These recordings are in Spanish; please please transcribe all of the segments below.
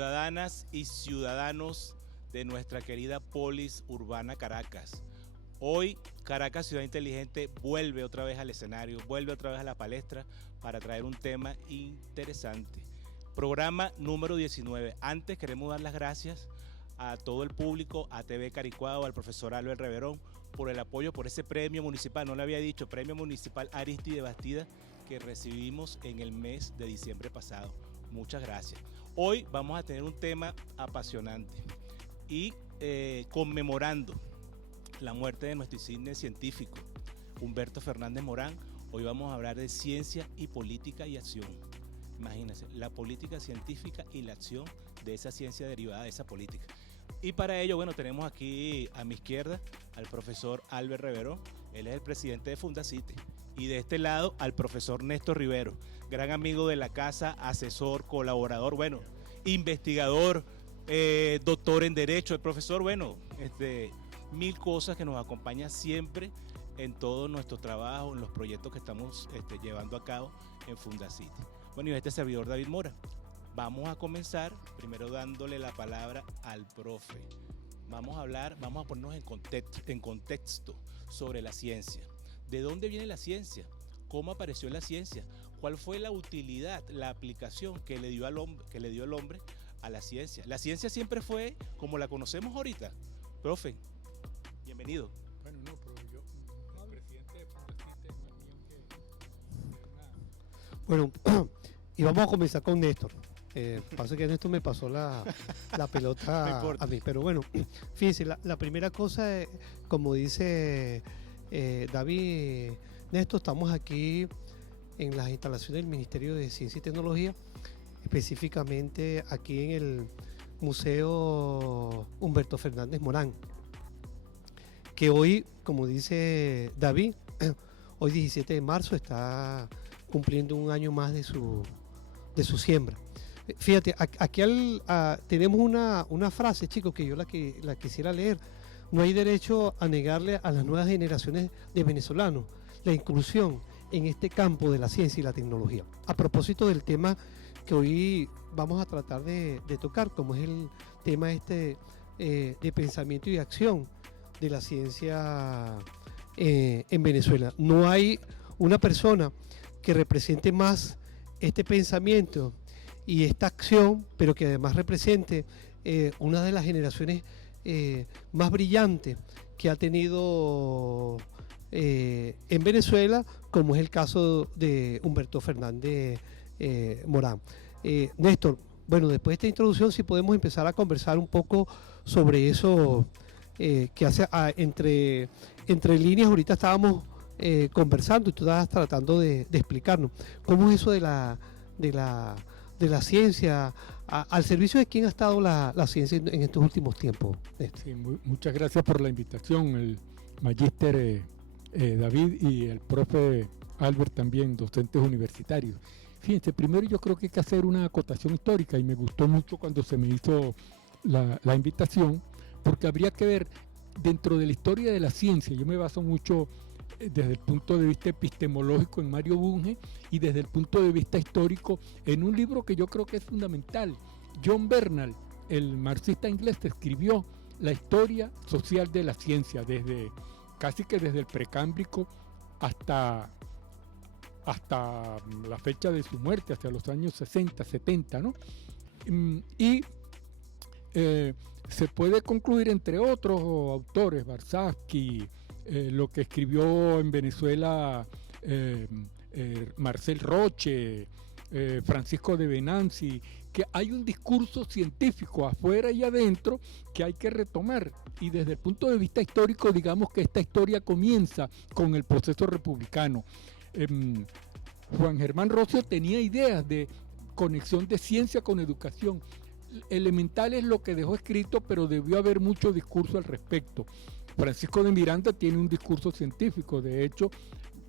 ciudadanas y ciudadanos de nuestra querida polis urbana Caracas. Hoy Caracas Ciudad Inteligente vuelve otra vez al escenario, vuelve otra vez a la palestra para traer un tema interesante. Programa número 19. Antes queremos dar las gracias a todo el público, a TV Caricuao, al profesor Albert Reverón, por el apoyo, por ese premio municipal, no le había dicho, premio municipal Aristide Bastida, que recibimos en el mes de diciembre pasado. Muchas gracias. Hoy vamos a tener un tema apasionante y conmemorando la muerte de nuestro insigne científico, Humberto Fernández Morán. Hoy vamos a hablar de ciencia y política y acción. Imagínense, la política científica y la acción de esa ciencia derivada de esa política. Y para ello, bueno, tenemos aquí a mi izquierda al profesor Albert Reverón. Él es el presidente de Fundacite. Y de este lado al profesor Néstor Rivero, gran amigo de la casa, asesor, colaborador, bueno, investigador, doctor en Derecho. El profesor, bueno, mil cosas, que nos acompaña siempre en todo nuestro trabajo, en los proyectos que estamos llevando a cabo en Fundacite. Bueno, y este servidor David Mora. Vamos a comenzar primero dándole la palabra al profe. Vamos a ponernos en contexto sobre la ciencia. ¿De dónde viene la ciencia? ¿Cómo apareció la ciencia? ¿Cuál fue la utilidad, la aplicación que le dio el hombre a la ciencia? La ciencia siempre fue como la conocemos ahorita. Profe, bienvenido. Bueno, no, pero yo, el presidente de Fundacite, no es mío que... Bueno, y vamos a comenzar con Néstor. Pasa que Néstor me pasó la pelota a mí, pero bueno, fíjense, la primera cosa, como dice David, Néstor, estamos aquí en las instalaciones del Ministerio de Ciencia y Tecnología, específicamente aquí en el Museo Humberto Fernández Morán, que hoy, como dice David, hoy 17 de marzo está cumpliendo un año más de su siembra. Fíjate, aquí tenemos una frase, chicos, que yo la quisiera leer. No hay derecho a negarle a las nuevas generaciones de venezolanos la inclusión en este campo de la ciencia y la tecnología. A propósito del tema que hoy vamos a tratar de tocar, como es el tema de pensamiento y acción de la ciencia en Venezuela. No hay una persona que represente más este pensamiento y esta acción, pero que además represente una de las generaciones más brillantes que ha tenido en Venezuela, como es el caso de Humberto Fernández Morán. Néstor, bueno, después de esta introducción, si podemos empezar a conversar un poco sobre eso que hace entre líneas. Ahorita estábamos conversando y tú estabas tratando de explicarnos cómo es eso de la ciencia, al servicio de quién ha estado la ciencia en estos últimos tiempos. Sí, muchas gracias por la invitación, el magíster David y el profe Albert también, docentes universitarios. Fíjense, primero yo creo que hay que hacer una acotación histórica y me gustó mucho cuando se me hizo la invitación, porque habría que ver dentro de la historia de la ciencia. Yo me baso mucho desde el punto de vista epistemológico en Mario Bunge y desde el punto de vista histórico en un libro que yo creo que es fundamental. John Bernal, el marxista inglés, escribió la historia social de la ciencia casi que desde el precámbrico hasta la fecha de su muerte, hasta los años 60, 70, ¿no? Y se puede concluir, entre otros autores, Barsaski, lo que escribió en Venezuela Marcel Roche, Francisco de Venanzi, que hay un discurso científico afuera y adentro que hay que retomar. Y desde el punto de vista histórico, digamos que esta historia comienza con el proceso republicano. Juan Germán Rocio tenía ideas de conexión de ciencia con educación. Elemental es lo que dejó escrito, pero debió haber mucho discurso al respecto. Francisco de Miranda tiene un discurso científico. De hecho,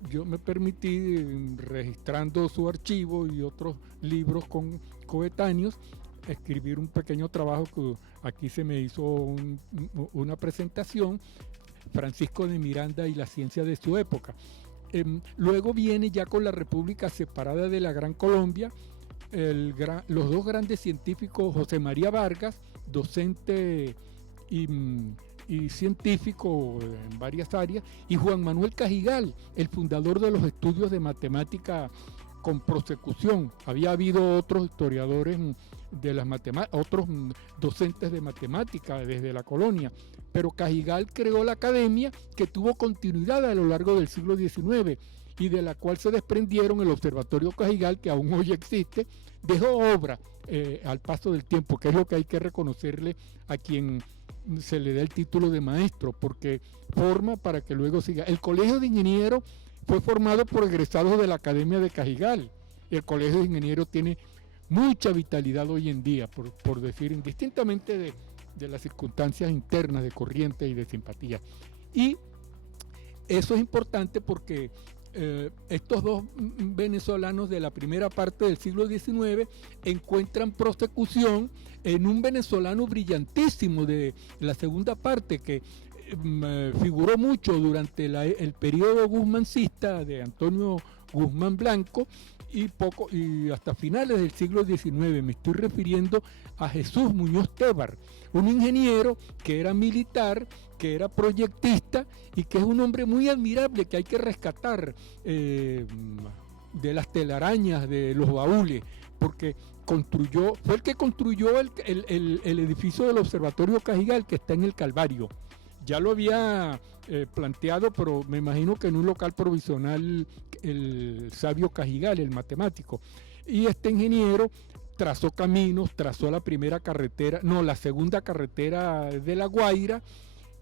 yo me permití, registrando su archivo y otros libros coetáneos, escribir un pequeño trabajo que aquí se me hizo una presentación, Francisco de Miranda y la ciencia de su época. Luego viene ya con la República separada de la Gran Colombia, los dos grandes científicos, José María Vargas, docente y científico en varias áreas, y Juan Manuel Cajigal, el fundador de los estudios de matemática con prosecución. Había habido otros historiadores de las otros docentes de matemática desde la colonia, pero Cajigal creó la academia, que tuvo continuidad a lo largo del siglo XIX y de la cual se desprendieron el Observatorio Cajigal, que aún hoy existe. Dejó obra al paso del tiempo, que es lo que hay que reconocerle a quien se le da el título de maestro, porque forma para que luego siga. El Colegio de Ingenieros fue formado por egresados de la Academia de Cajigal. El Colegio de Ingenieros tiene mucha vitalidad hoy en día, por decir, indistintamente de las circunstancias internas de corriente y de simpatía. Y eso es importante porque estos dos venezolanos de la primera parte del siglo XIX encuentran prosecución en un venezolano brillantísimo de la segunda parte, que figuró mucho durante el periodo guzmancista de Antonio Guzmán Blanco y hasta finales del siglo XIX. Me estoy refiriendo a Jesús Muñoz Tebar, un ingeniero que era militar, que era proyectista y que es un hombre muy admirable que hay que rescatar de las telarañas, de los baúles, porque fue el que construyó el edificio del Observatorio Cajigal, que está en el Calvario. Ya lo había planteado, pero me imagino que en un local provisional, el sabio Cajigal, el matemático. Y este ingeniero trazó caminos, trazó la segunda carretera de La Guaira,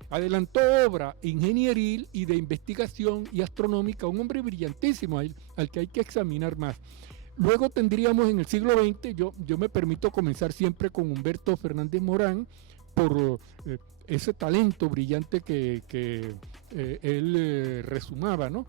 adelantó obra ingenieril y de investigación y astronómica, un hombre brillantísimo al que hay que examinar más. Luego tendríamos en el siglo XX, yo me permito comenzar siempre con Humberto Fernández Morán, por ese talento brillante que él resumaba, ¿no?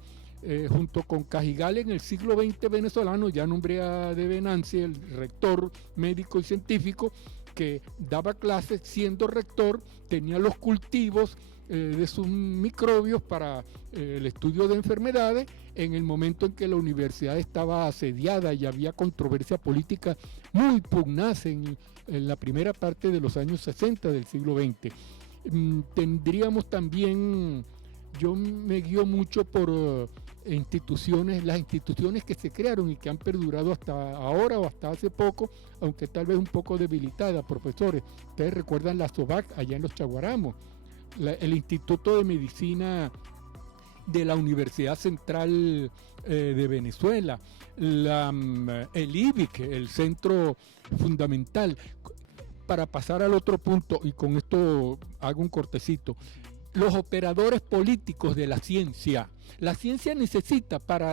Junto con Cajigal en el siglo XX venezolano, ya nombré a de Venancio, el rector médico y científico, que daba clases siendo rector, tenía los cultivos de sus microbios para el estudio de enfermedades, en el momento en que la universidad estaba asediada y había controversia política muy pugnaz en la primera parte de los años 60 del siglo XX. Tendríamos también, yo me guío mucho por las instituciones que se crearon y que han perdurado hasta ahora o hasta hace poco, aunque tal vez un poco debilitadas, profesores. Ustedes recuerdan la SOVAC allá en los Chaguaramos, el Instituto de Medicina de la Universidad Central de Venezuela, el IBIC, el Centro Fundamental. Para pasar al otro punto, y con esto hago un cortecito, los operadores políticos de la ciencia. La ciencia necesita para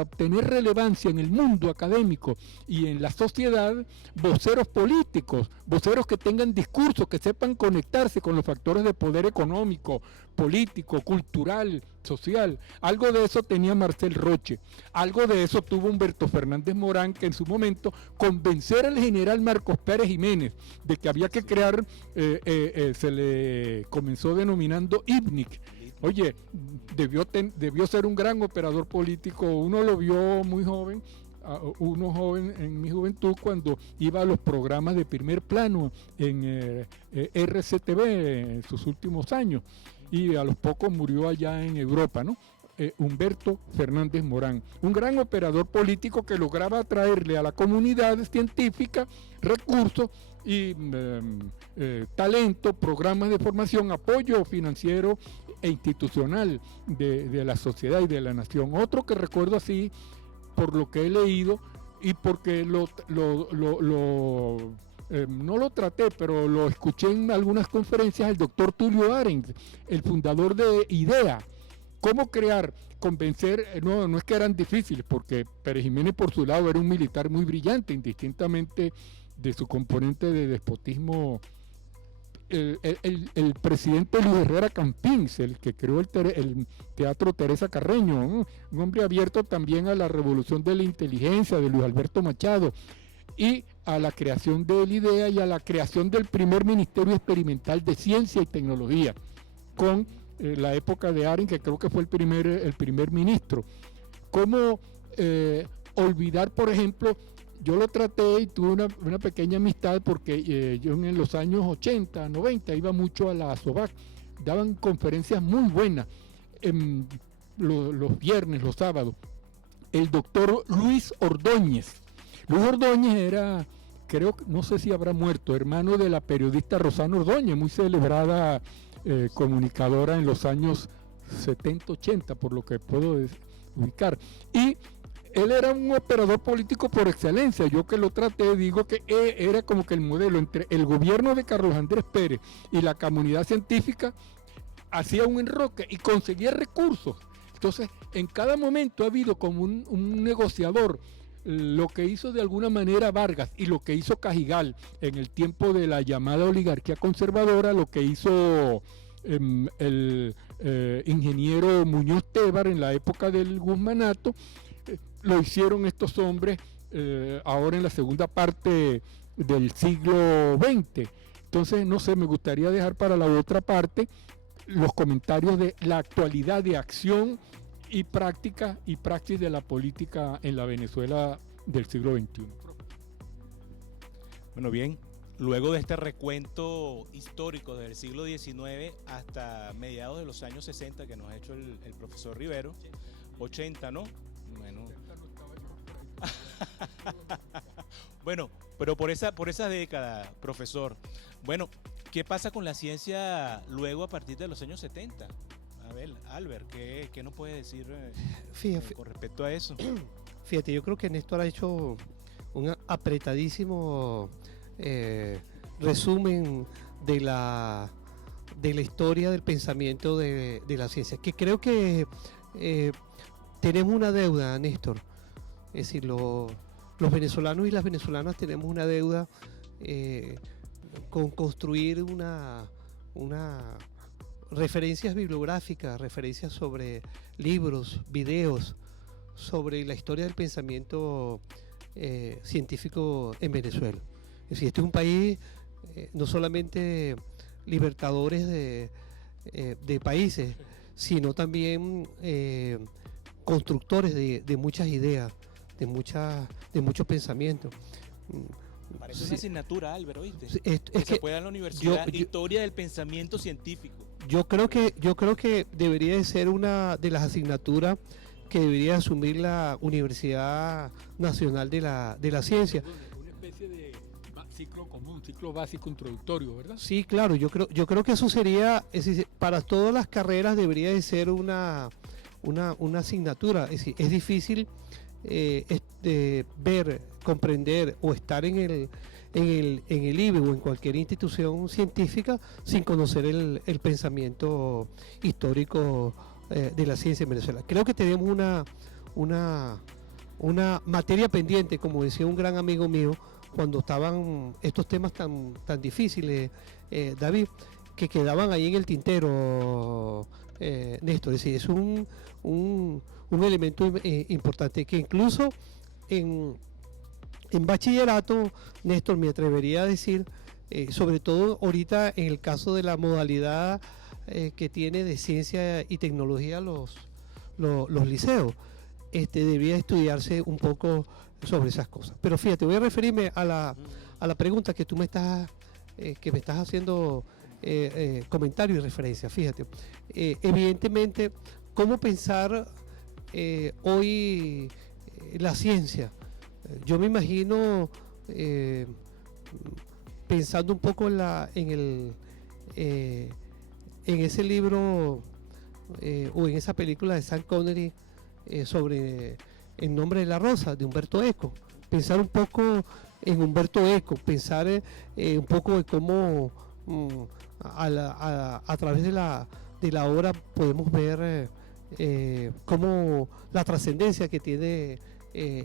obtener relevancia en el mundo académico y en la sociedad, voceros políticos, voceros que tengan discursos, que sepan conectarse con los factores de poder económico, político, cultural, social. Algo de eso tenía Marcel Roche, algo de eso tuvo Humberto Fernández Morán, que en su momento convencer al general Marcos Pérez Jiménez de que había que crear, se le comenzó denominando IBNIC. Oye, debió ser un gran operador político. Uno lo vio muy joven, uno joven en mi juventud, cuando iba a los programas de primer plano en RCTV en sus últimos años, y a los pocos murió allá en Europa, ¿no? Humberto Fernández Morán, un gran operador político que lograba atraerle a la comunidad científica recursos y talento, programas de formación, apoyo financiero e institucional de la sociedad y de la nación. Otro que recuerdo así, por lo que he leído y porque no lo traté, pero lo escuché en algunas conferencias, el doctor Tulio Arens, el fundador de IDEA. ¿Cómo crear? Convencer, no es que eran difíciles, porque Pérez Jiménez por su lado era un militar muy brillante, indistintamente de su componente de despotismo. El presidente Luis Herrera Campins, el que creó el Teatro Teresa Carreño, ¿no? Un hombre abierto también a la revolución de la inteligencia de Luis Alberto Machado y a la creación del IDEA y a la creación del primer Ministerio Experimental de Ciencia y Tecnología, con la época de Arens, que creo que fue el primer ministro. ¿Cómo olvidar, por ejemplo, yo lo traté y tuve una pequeña amistad porque yo en los años 80, 90 iba mucho a la SOVAC, daban conferencias muy buenas los viernes, los sábados. El doctor Luis Ordóñez. Luis Ordóñez era, creo, no sé si habrá muerto, hermano de la periodista Rosana Ordóñez, muy celebrada comunicadora en los años 70, 80, por lo que puedo ubicar. Y él era un operador político por excelencia. Yo que lo traté, digo que era como que el modelo entre el gobierno de Carlos Andrés Pérez y la comunidad científica. Hacía un enroque y conseguía recursos. Entonces, en cada momento ha habido como un negociador. Lo que hizo de alguna manera Vargas y lo que hizo Cajigal en el tiempo de la llamada oligarquía conservadora, lo que hizo el ingeniero Muñoz Tebar en la época del Guzmanato, lo hicieron estos hombres ahora en la segunda parte del siglo XX. Entonces, no sé, me gustaría dejar para la otra parte los comentarios de la actualidad de acción y práctica y praxis de la política en la Venezuela del siglo XXI. Bueno, bien, luego de este recuento histórico del siglo XIX hasta mediados de los años 60 que nos ha hecho el profesor Rivero, 80, ¿no? Bueno, bueno, pero por esa década, profesor, bueno, ¿qué pasa con la ciencia luego a partir de los años 70? A ver, Albert, ¿qué nos puede decir con respecto a eso? Fíjate, yo creo que Néstor ha hecho un apretadísimo resumen de la historia del pensamiento de la ciencia, que creo que tenemos una deuda, Néstor. Es decir, los venezolanos y las venezolanas tenemos una deuda con construir una referencias bibliográficas, referencias sobre libros, videos, sobre la historia del pensamiento científico en Venezuela. Es decir, este es un país no solamente libertadores de países, sino también constructores de muchas ideas, de muchos pensamientos. Parece una asignatura, Álvaro, ¿oíste? Es que se puede dar en la universidad, historia del pensamiento científico. Yo creo que debería de ser una de las asignaturas que debería asumir la Universidad Nacional de la Ciencia. Una especie de ciclo común, ciclo básico introductorio, ¿verdad? Sí, claro, yo creo que eso sería, es decir, para todas las carreras debería de ser una asignatura. Es decir, es difícil ver, comprender o estar en el IBE o en cualquier institución científica sin conocer el pensamiento histórico de la ciencia en Venezuela. Creo que tenemos una materia pendiente, como decía un gran amigo mío, cuando estaban estos temas tan difíciles, David, que quedaban ahí en el tintero, Néstor. Es decir, es un elemento importante que incluso en bachillerato, Néstor, me atrevería a decir, sobre todo ahorita en el caso de la modalidad que tiene de ciencia y tecnología los liceos, debía estudiarse un poco sobre esas cosas. Pero fíjate, voy a referirme a la pregunta que tú me estás haciendo comentario y referencia. Fíjate, evidentemente, ¿cómo pensar hoy la ciencia? Yo me imagino pensando un poco en ese libro o en esa película de Sean Connery sobre El nombre de la rosa, de Humberto Eco. Pensar un poco en Humberto Eco, pensar un poco de cómo a través de la obra podemos ver cómo la trascendencia que tiene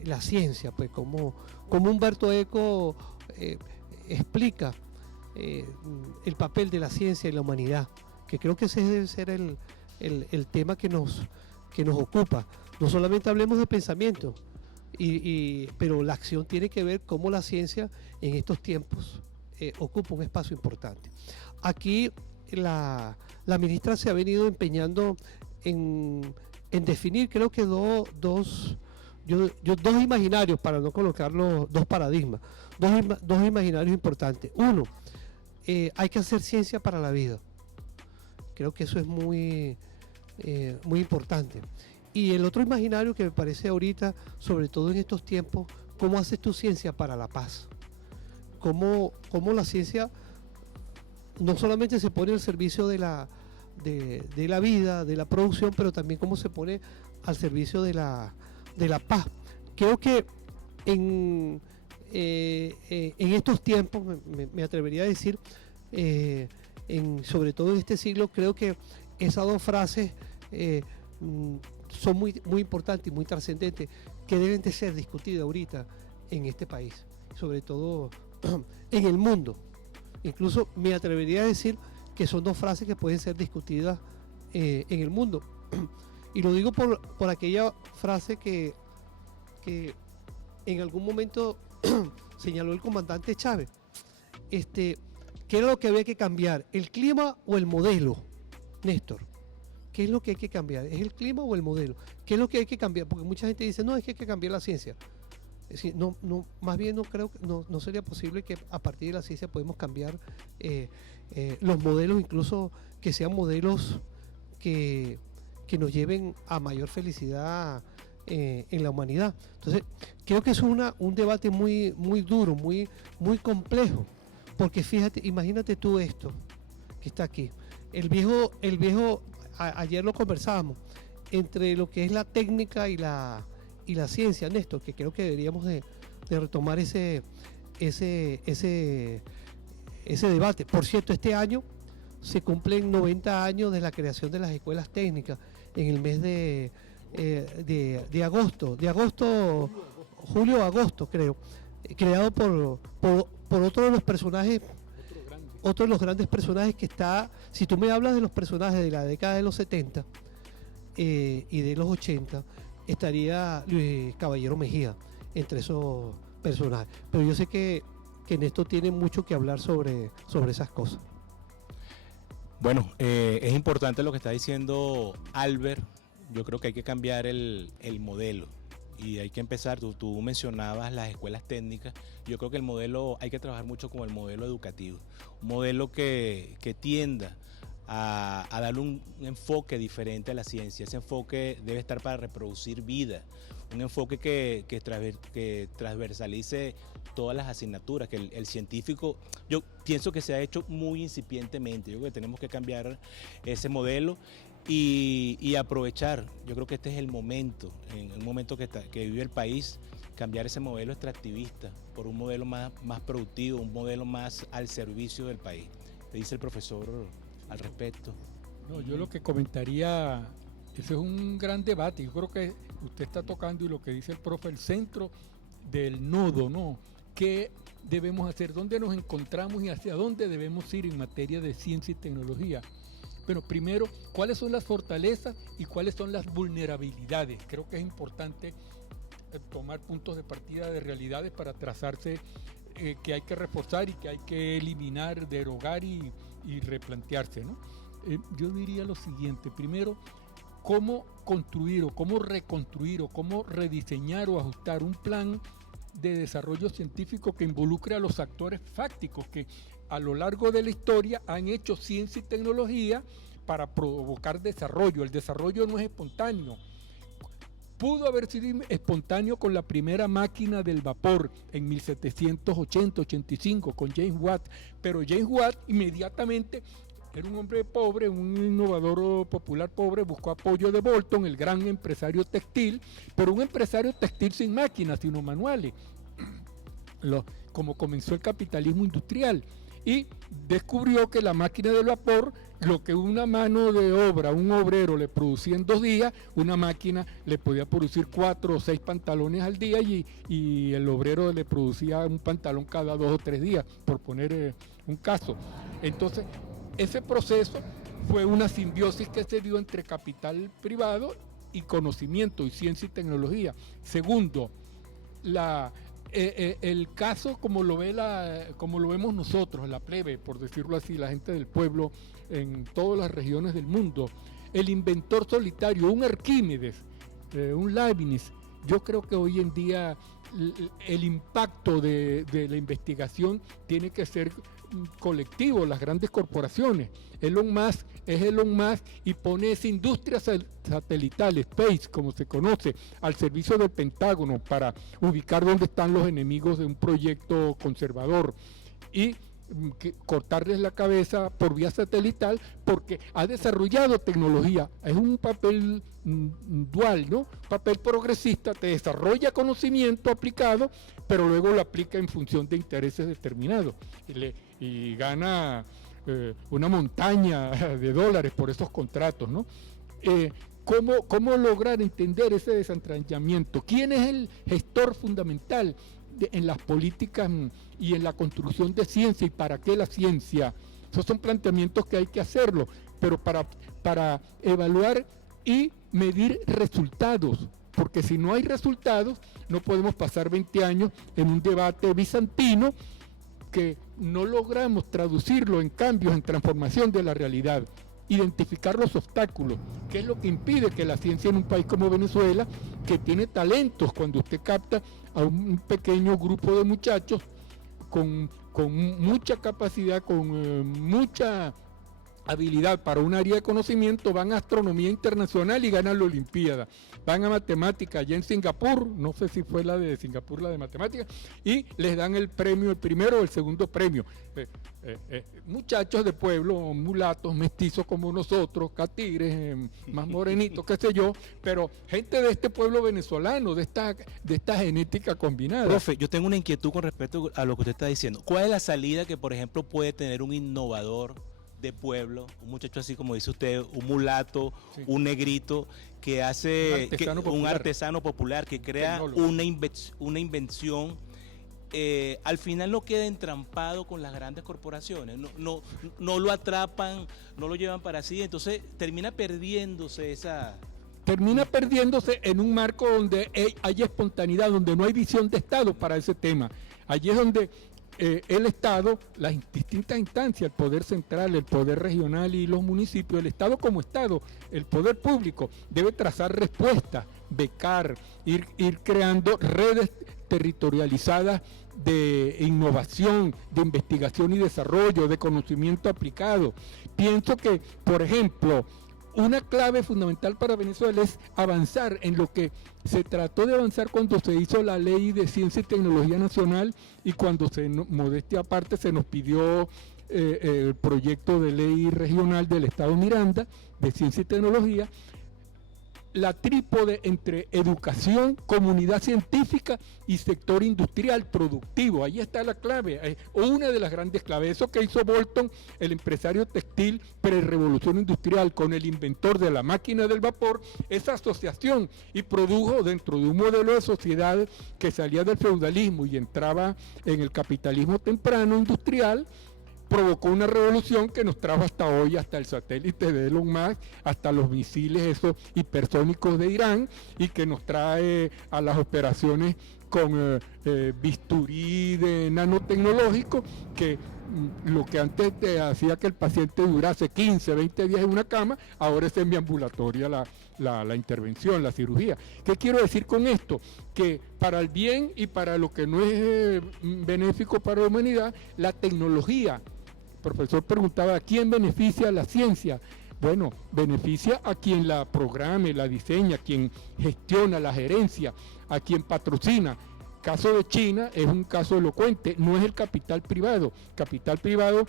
la ciencia, pues como Humberto Eco explica el papel de la ciencia en la humanidad, que creo que ese debe ser el tema que nos ocupa. No solamente hablemos de pensamiento, pero la acción tiene que ver cómo la ciencia en estos tiempos ocupa un espacio importante. Aquí la ministra se ha venido empeñando en definir, creo que dos dos imaginarios, para no colocar los dos paradigmas, dos imaginarios importantes. Uno, hay que hacer ciencia para la vida. Creo que eso es muy importante. Y el otro imaginario que me parece ahorita, sobre todo en estos tiempos, ¿cómo haces tu ciencia para la paz? ¿Cómo la ciencia no solamente se pone al servicio de la vida, de la producción, pero también cómo se pone al servicio de la paz? Creo que en estos tiempos, me atrevería a decir, sobre todo en este siglo, creo que esas dos frases son muy importantes y muy trascendentes, que deben de ser discutidas ahorita en este país, sobre todo en el mundo. Incluso me atrevería a decir que son dos frases que pueden ser discutidas en el mundo. Y lo digo por aquella frase que en algún momento señaló el comandante Chávez. ¿Qué era lo que había que cambiar? ¿El clima o el modelo, Néstor? ¿Qué es lo que hay que cambiar? ¿Es el clima o el modelo? ¿Qué es lo que hay que cambiar? Porque mucha gente dice, no, es que hay que cambiar la ciencia. Es decir, más bien no creo, no sería posible que a partir de la ciencia podemos cambiar los modelos, incluso que sean modelos que nos lleven a mayor felicidad en la humanidad. Entonces, creo que es un debate muy duro, muy complejo, porque fíjate, imagínate tú esto que está aquí. El viejo ayer lo conversábamos, entre lo que es la técnica y la ciencia, Néstor, que creo que deberíamos de retomar ese debate. Por cierto, este año se cumplen 90 años de la creación de las escuelas técnicas en el mes de agosto, julio-agosto creo, creado por otro de los personajes, otro de los grandes personajes que está, si tú me hablas de los personajes de la década de los 70 y de los 80, estaría Luis Caballero Mejía entre esos personajes. Pero yo sé que Néstor tiene mucho que hablar sobre esas cosas. Bueno, es importante lo que está diciendo Albert. Yo creo que hay que cambiar el modelo y hay que empezar, tú mencionabas las escuelas técnicas. Yo creo que el modelo, hay que trabajar mucho con el modelo educativo, un modelo que tienda a darle un enfoque diferente a la ciencia. Ese enfoque debe estar para reproducir vida, un enfoque que transversalice todas las asignaturas, que el científico, yo pienso que se ha hecho muy incipientemente. Yo creo que tenemos que cambiar ese modelo y aprovechar. Yo creo que este es el momento, en un momento que vive el país, cambiar ese modelo extractivista por un modelo más productivo, un modelo más al servicio del país. ¿Qué dice el profesor al respecto? No, yo lo que comentaría, ese es un gran debate. Yo creo que usted está tocando, y lo que dice el profe, el centro del nodo, ¿no? ¿Qué debemos hacer? ¿Dónde nos encontramos y hacia dónde debemos ir en materia de ciencia y tecnología? Pero primero, ¿cuáles son las fortalezas y cuáles son las vulnerabilidades? Creo que es importante tomar puntos de partida de realidades para trazarse que hay que reforzar y que hay que eliminar, derogar y replantearse, ¿no? Yo diría lo siguiente: primero, cómo construir o cómo reconstruir o cómo rediseñar o ajustar un plan de desarrollo científico que involucre a los actores fácticos que a lo largo de la historia han hecho ciencia y tecnología para provocar desarrollo. El desarrollo no es espontáneo. Pudo haber sido espontáneo con la primera máquina del vapor en 1780-85 con James Watt, pero James Watt inmediatamente era un hombre pobre, un innovador popular pobre, buscó apoyo de Boulton, el gran empresario textil, pero un empresario textil sin máquinas, sino manuales, como comenzó el capitalismo industrial, y descubrió que la máquina del vapor, lo que una mano de obra, un obrero le producía en 2 días, una máquina le podía producir 4 o 6 pantalones al día y el obrero le producía un pantalón cada 2 o 3 días, por poner un caso. Entonces, ese proceso fue una simbiosis que se dio entre capital privado y conocimiento y ciencia y tecnología. Segundo, el caso como lo vemos nosotros, la plebe, por decirlo así, la gente del pueblo en todas las regiones del mundo, el inventor solitario, un Arquímedes, un Leibniz, Yo creo que hoy en día el impacto de la investigación tiene que ser colectivo, las grandes corporaciones. Elon Musk es Elon Musk y pone esa industria satelital, Space, como se conoce, al servicio del Pentágono para ubicar dónde están los enemigos de un proyecto conservador y cortarles la cabeza por vía satelital, porque ha desarrollado tecnología. Es un papel dual, ¿no? Papel progresista, te desarrolla conocimiento aplicado, pero luego lo aplica en función de intereses determinados y gana una montaña de dólares por esos contratos, ¿no? ¿Cómo lograr entender ese desentrañamiento? ¿Quién es el gestor fundamental en las políticas y en la construcción de ciencia y para qué la ciencia? Esos son planteamientos que hay que hacerlo, pero para evaluar y medir resultados, porque si no hay resultados no podemos pasar 20 años en un debate bizantino que no logramos traducirlo en cambios, en transformación de la realidad. Identificar los obstáculos, qué es lo que impide que la ciencia en un país como Venezuela, que tiene talentos, cuando usted capta a un pequeño grupo de muchachos con mucha capacidad, con mucha habilidad para un área de conocimiento, van a astronomía internacional y ganan la Olimpiada, van a matemática allá en Singapur, no sé si fue la de Singapur la de matemática, y les dan el premio, el primero o el segundo premio. Muchachos de pueblo, mulatos, mestizos como nosotros, catires, más morenitos, qué sé yo, pero gente de este pueblo venezolano, de esta genética combinada. Profe, yo tengo una inquietud con respecto a lo que usted está diciendo. ¿Cuál es la salida que, por ejemplo, puede tener un innovador de pueblo, un muchacho así como dice usted, un mulato, sí, un negrito, que hace un artesano popular, que crea una invención, al final no queda entrampado con las grandes corporaciones, no lo atrapan, no lo llevan para sí, entonces termina perdiéndose en un marco donde hay espontaneidad, donde no hay visión de Estado para ese tema. Allí es donde el Estado, las distintas instancias, el poder central, el poder regional y los municipios, el Estado como Estado, el poder público, debe trazar respuestas, becar, ir creando redes territorializadas de innovación, de investigación y desarrollo, de conocimiento aplicado. Pienso que, por ejemplo, una clave fundamental para Venezuela es avanzar en lo que se trató de avanzar cuando se hizo la Ley de Ciencia y Tecnología Nacional y cuando, modestia aparte, se nos pidió el proyecto de ley regional del Estado Miranda de Ciencia y Tecnología, la trípode entre educación, comunidad científica y sector industrial productivo. Ahí está la clave, o una de las grandes claves. Eso que hizo Bolton, el empresario textil pre-revolución industrial, con el inventor de la máquina del vapor, esa asociación, y produjo dentro de un modelo de sociedad que salía del feudalismo y entraba en el capitalismo temprano industrial, provocó una revolución que nos trajo hasta hoy, hasta el satélite de Elon Musk, hasta los misiles esos hipersónicos de Irán, y que nos trae a las operaciones con bisturí de nanotecnológico, que lo que antes hacía que el paciente durase 15, 20 días en una cama, ahora es semiambulatoria la intervención, la cirugía. ¿Qué quiero decir con esto? Que para el bien y para lo que no es benéfico para la humanidad, la tecnología, el profesor preguntaba, ¿a quién beneficia la ciencia? Bueno, beneficia a quien la programe, la diseña, quien gestiona la gerencia, a quien patrocina. Caso de China es un caso elocuente, no es el capital privado. Capital privado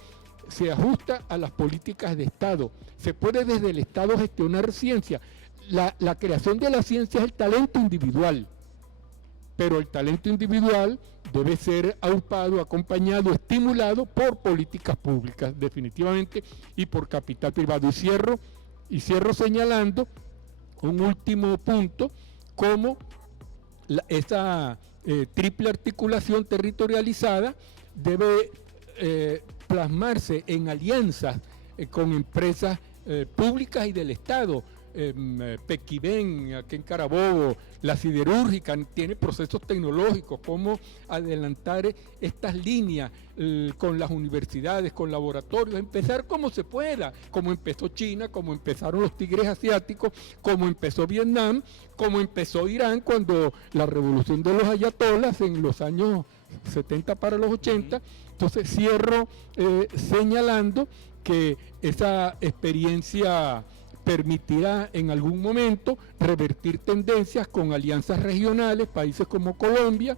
se ajusta a las políticas de Estado. Se puede desde el Estado gestionar ciencia. La creación de la ciencia es el talento individual, pero el talento individual debe ser aupado, acompañado, estimulado por políticas públicas, definitivamente, y por capital privado. Y cierro señalando un último punto, como esa triple articulación territorializada debe plasmarse en alianzas con empresas públicas y del Estado. Pequibén, aquí en Carabobo, la siderúrgica, tiene procesos tecnológicos, cómo adelantar estas líneas con las universidades, con laboratorios, empezar como se pueda, como empezó China, como empezaron los tigres asiáticos, como empezó Vietnam, como empezó Irán cuando la revolución de los ayatolas en los años 70 para los 80. Entonces cierro señalando que esa experiencia permitirá en algún momento revertir tendencias con alianzas regionales, países como Colombia,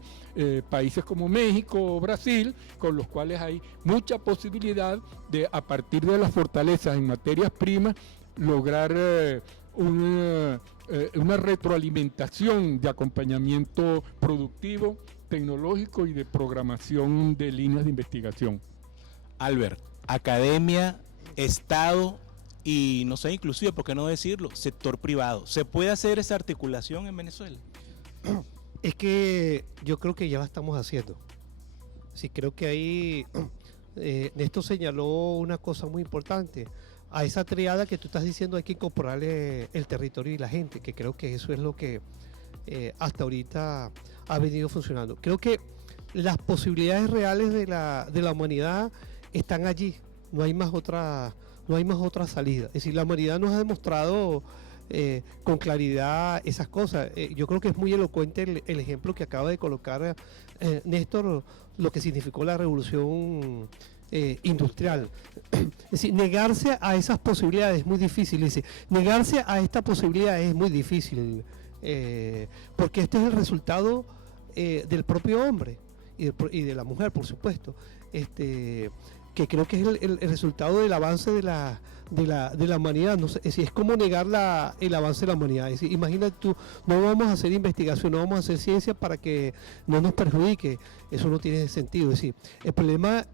países como México o Brasil, con los cuales hay mucha posibilidad de, a partir de las fortalezas en materias primas, lograr una retroalimentación de acompañamiento productivo, tecnológico y de programación de líneas de investigación. Albert, academia, Estado y, no sé, inclusive, ¿por qué no decirlo?, sector privado. ¿Se puede hacer esa articulación en Venezuela? Es que yo creo que ya la estamos haciendo. Sí, creo que ahí Néstor señaló una cosa muy importante. A esa triada que tú estás diciendo hay que incorporarle el territorio y la gente, que creo que eso es lo que hasta ahorita ha venido funcionando. Creo que las posibilidades reales de la humanidad están allí. No hay más otra salida. Es decir, la humanidad nos ha demostrado con claridad esas cosas. Yo creo que es muy elocuente el ejemplo que acaba de colocar Néstor, lo que significó la revolución industrial. Es decir, negarse a esas posibilidades es muy difícil. Es decir, negarse a esta posibilidad es muy difícil, porque este es el resultado del propio hombre y de la mujer, por supuesto. Que creo que es el resultado del avance de la humanidad. No sé, es como negar el avance de la humanidad. Es decir, imagínate tú, no vamos a hacer investigación, no vamos a hacer ciencia para que no nos perjudique. Eso no tiene sentido. Es decir, el problema,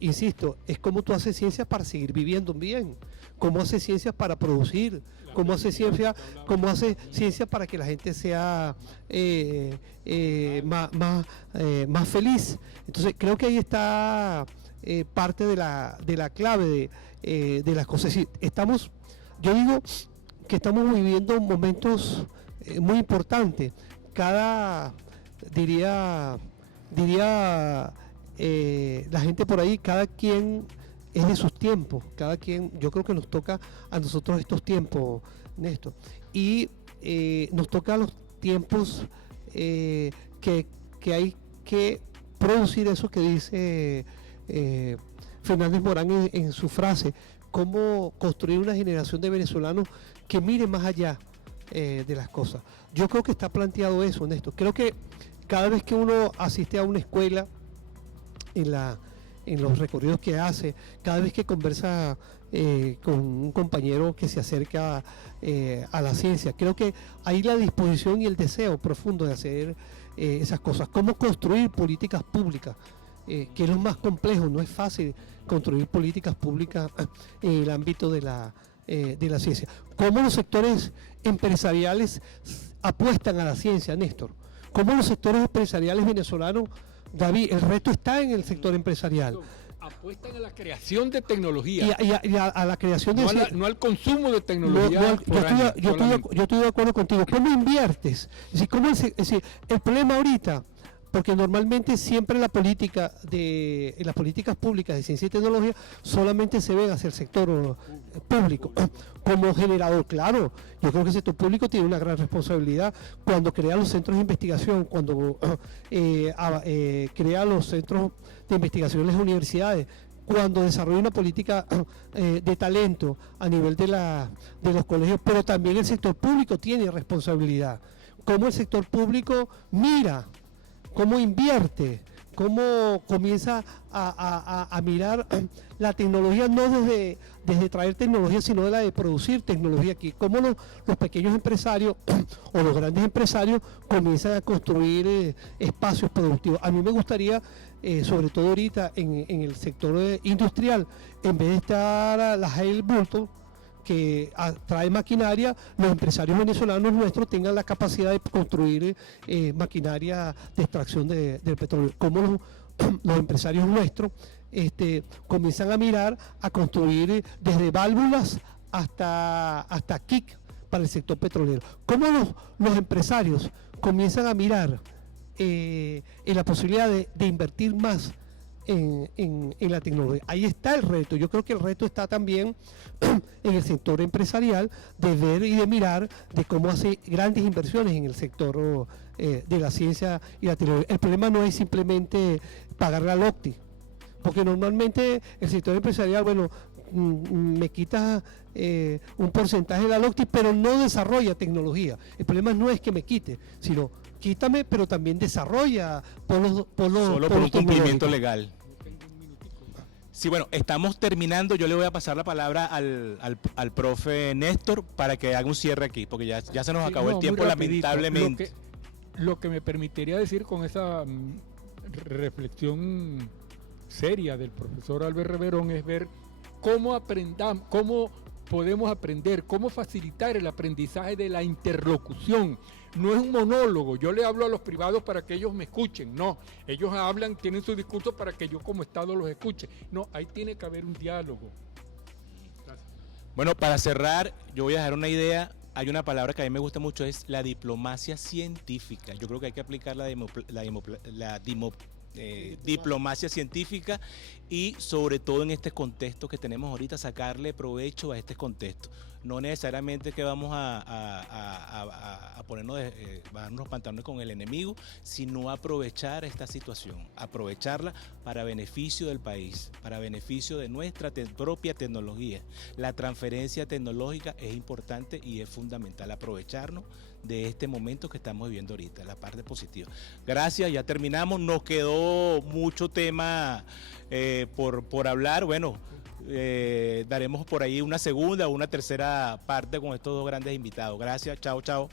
insisto, es cómo tú haces ciencia para seguir viviendo bien, cómo haces ciencia para producir, cómo haces ciencia para que la gente sea más feliz. Entonces creo que ahí está parte de la clave de las cosas. Es decir, yo digo que estamos viviendo momentos muy importantes. Diría la gente por ahí, cada quien es de sus tiempos, yo creo que nos toca a nosotros estos tiempos, Néstor, y nos toca los tiempos que hay que producir eso que dice Fernández Morán en su frase, cómo construir una generación de venezolanos que mire más allá de las cosas. Yo creo que está planteado eso, Néstor. Creo que cada vez que uno asiste a una escuela, en los recorridos que hace, cada vez que conversa con un compañero que se acerca a la ciencia, creo que hay la disposición y el deseo profundo de hacer esas cosas. Cómo construir políticas públicas, que es lo más complejo. No es fácil construir políticas públicas en el ámbito de la ciencia. Cómo los sectores empresariales apuestan a la ciencia, Néstor. Cómo los sectores empresariales venezolanos, David, el reto está en el sector empresarial. Apuestan a la creación de tecnología. Y a la creación de... No al consumo de tecnología. Yo estoy de acuerdo contigo. ¿Cómo inviertes? Es decir, el problema ahorita, porque normalmente siempre las políticas públicas de ciencia y tecnología solamente se ven hacia el sector público como generador. Claro, yo creo que el sector público tiene una gran responsabilidad cuando crea los centros de investigación, cuando crea los centros de investigación en las universidades, cuando desarrolla una política de talento a nivel de los colegios, pero también el sector público tiene responsabilidad. Cómo el sector público mira, cómo invierte, cómo comienza a mirar la tecnología, no desde traer tecnología, sino de la de producir tecnología aquí. Cómo los pequeños empresarios o los grandes empresarios comienzan a construir espacios productivos. A mí me gustaría, sobre todo ahorita en el sector industrial, en vez de estar la Hale Burton, que trae maquinaria, los empresarios venezolanos nuestros tengan la capacidad de construir maquinaria de extracción del petróleo. Como los empresarios nuestros comienzan a mirar, a construir desde válvulas hasta kick para el sector petrolero. ¿Cómo los empresarios comienzan a mirar en la posibilidad de invertir más en la tecnología? Ahí está el reto. Yo creo que el reto está también en el sector empresarial, de ver y de mirar de cómo hacer grandes inversiones en el sector de la ciencia y la tecnología. El problema no es simplemente pagarle al OCTI, porque normalmente el sector empresarial, bueno, me quita un porcentaje de la LOCTI, pero no desarrolla tecnología. El problema no es que me quite, sino quítame, pero también desarrolla solo por un cumplimiento legal. Sí, bueno, estamos terminando. Yo le voy a pasar la palabra al profe Néstor para que haga un cierre aquí, porque ya se nos acabó el tiempo, lamentablemente. Lo que me permitiría decir con esa reflexión seria del profesor Albert Reverón es ver cómo podemos aprender, cómo facilitar el aprendizaje de la interlocución. No es un monólogo, yo le hablo a los privados para que ellos me escuchen, no, ellos hablan, tienen su discurso para que yo como Estado los escuche. No, ahí tiene que haber un diálogo. Gracias. Bueno, para cerrar, yo voy a dejar una idea. Hay una palabra que a mí me gusta mucho, es la diplomacia científica. Yo creo que hay que aplicar diplomacia científica y sobre todo en este contexto que tenemos ahorita, sacarle provecho a este contexto. No necesariamente que vamos a ponernos bajarnos los pantalones con el enemigo, sino aprovechar esta situación, aprovecharla para beneficio del país, para beneficio de nuestra propia tecnología. La transferencia tecnológica es importante y es fundamental, aprovecharnos de este momento que estamos viviendo ahorita, la parte positiva. Gracias, ya terminamos. Nos quedó mucho tema por hablar. Bueno, daremos por ahí una segunda o una tercera parte con estos dos grandes invitados. Gracias, chao, chao.